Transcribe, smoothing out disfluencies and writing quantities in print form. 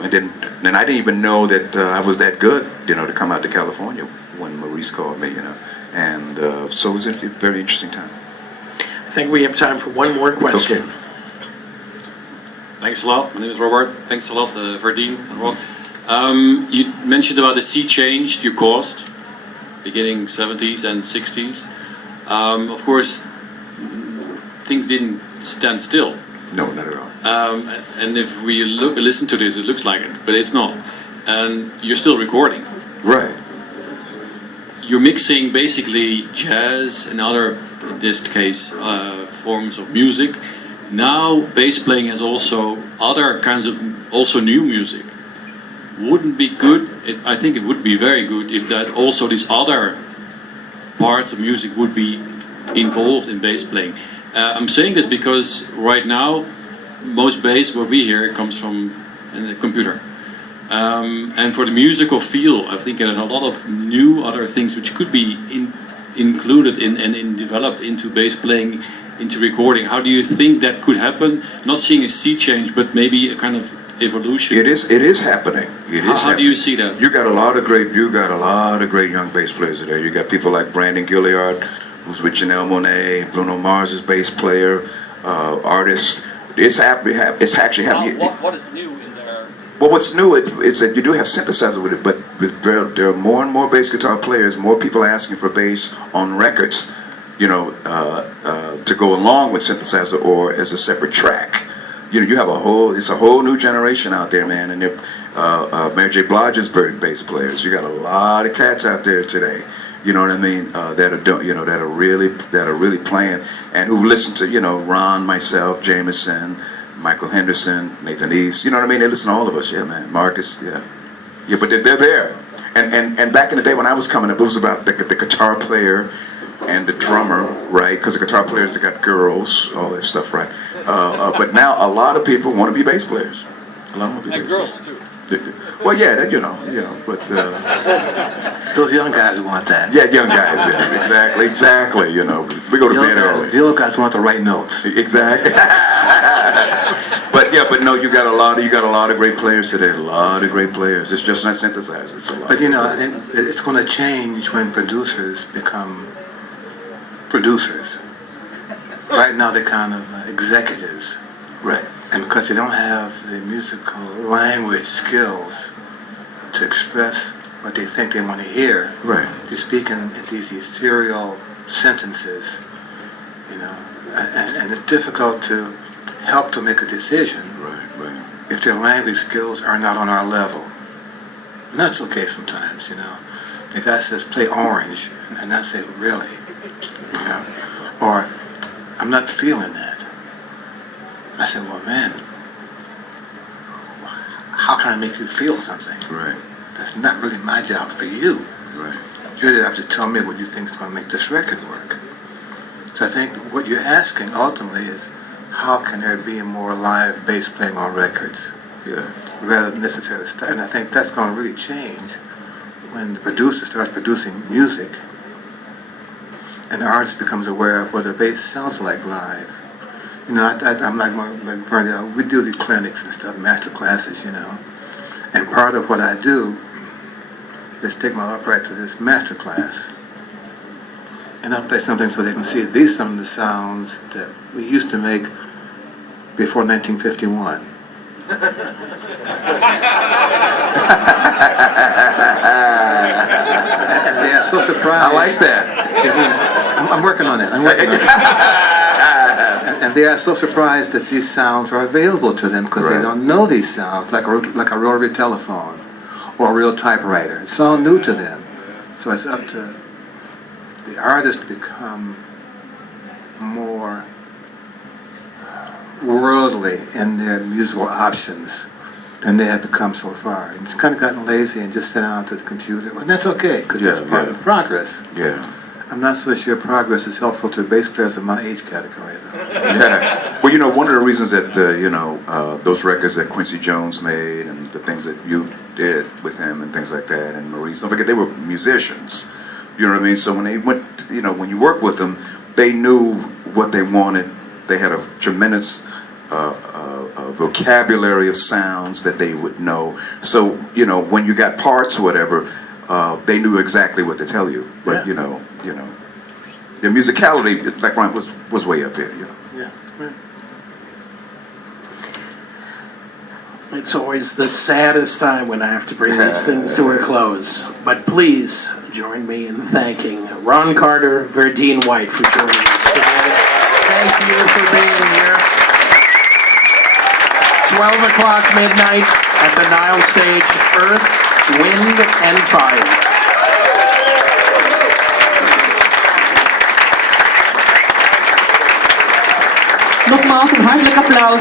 and then I didn't even know that I was that good, to come out to California when Maurice called me, and so it was a very interesting time. I think we have time for one more question. Okay. Thanks a lot. My name is Robert. Thanks a lot, Verdine and Rob. You mentioned about the sea change you caused, beginning 70s and 60s. Of course, things didn't stand still. No, not at all. And if we listen to this, it looks like it, but it's not. And you're still recording. Right. You're mixing basically jazz and other, in this case, forms of music. Now bass playing has also other kinds of, also new music. Wouldn't be good, I think it would be very good if that also these other parts of music would be involved in bass playing. I'm saying this because right now most bass what we hear comes from the computer. And for the musical feel, I think there's a lot of new other things which could be included in developed into bass playing, into recording. How do you think that could happen? Not seeing a sea change, but maybe a kind of evolution. It is happening. How do you see that? You got a lot of great young bass players today. You got people like Brandon Gilliard, who's with Janelle Monáe, Bruno Mars is bass player, artists. It's actually happening. What is new in there? Well, what's new is that you do have synthesizer with it, but there are more and more bass guitar players, more people asking for bass on records, to go along with synthesizer or as a separate track. You have it's a whole new generation out there, man, and Mary J. Blige's bass players. You got a lot of cats out there today. You know what I mean? That are really playing, and who listen to Ron, myself, Jameson, Michael Henderson, Nathan East. You know what I mean? They listen to all of us. Yeah, man. Marcus. Yeah. But they're there. And back in the day when I was coming up, it was about the guitar player and the drummer, right? Because the guitar players, they got girls, all that stuff, right? But now a lot of people want to be bass players. A lot of them want to be bass girls players. too. Well, yeah, but those young guys want that. Yeah, young guys, yeah, exactly. We go to bed early. The old guys want the right notes. Exactly. but no, you got a lot of great players today. A lot of great players. It's just not synthesized. It's a lot. But it's going to change when producers become producers. Right now, they're kind of executives. Right. And because they don't have the musical language skills to express what they think they want to hear, right? They speak in these ethereal sentences, and it's difficult to help to make a decision, right, if their language skills are not on our level. And that's okay sometimes, The guy says, play orange, and I say, really? Or, I'm not feeling that. I said, well, man, how can I make you feel something? Right. That's not really my job for you. Right. You have to tell me what you think is going to make this record work. So I think what you're asking ultimately is, how can there be more live bass playing on records? Yeah. Rather than necessarily stuff. And I think that's going to really change when the producer starts producing music and the artist becomes aware of what the bass sounds like live. I'm like Verdine. We do these clinics and stuff, master classes, And part of what I do is take my upright to this master class, and I'll play something so they can see these are some of the sounds that we used to make before 1951. And they are so surprised. I like that. I'm working on it. And they are so surprised that these sounds are available to them because they don't know these sounds, like a rotary telephone or a real typewriter. It's all new to them. So it's up to the artist to become more worldly in their musical options than they have become so far. And it's kind of gotten lazy and just sit down to the computer. And that's okay, because that's part of progress. Yeah. I'm not so sure progress is helpful to bass players of my age category, though. Yeah. Well, one of the reasons that, those records that Quincy Jones made and the things that you did with him and things like that, and Maurice, don't forget, they were musicians. You know what I mean? So when they went, when you work with them, they knew what they wanted. They had a tremendous vocabulary of sounds that they would know. So, you know, when you got parts or whatever, they knew exactly what to tell you. But, Yeah. you know, the musicality, like Ryan, was way up here, you know. Yeah. Right. It's always the saddest time when I have to bring these things to a close. But please join me in thanking Ron Carter, Verdine White for joining us today. Thank you for being here. 12 o'clock midnight at the Nile stage, Earth, Wind, and Fire. Nogmaals een hartelijk applaus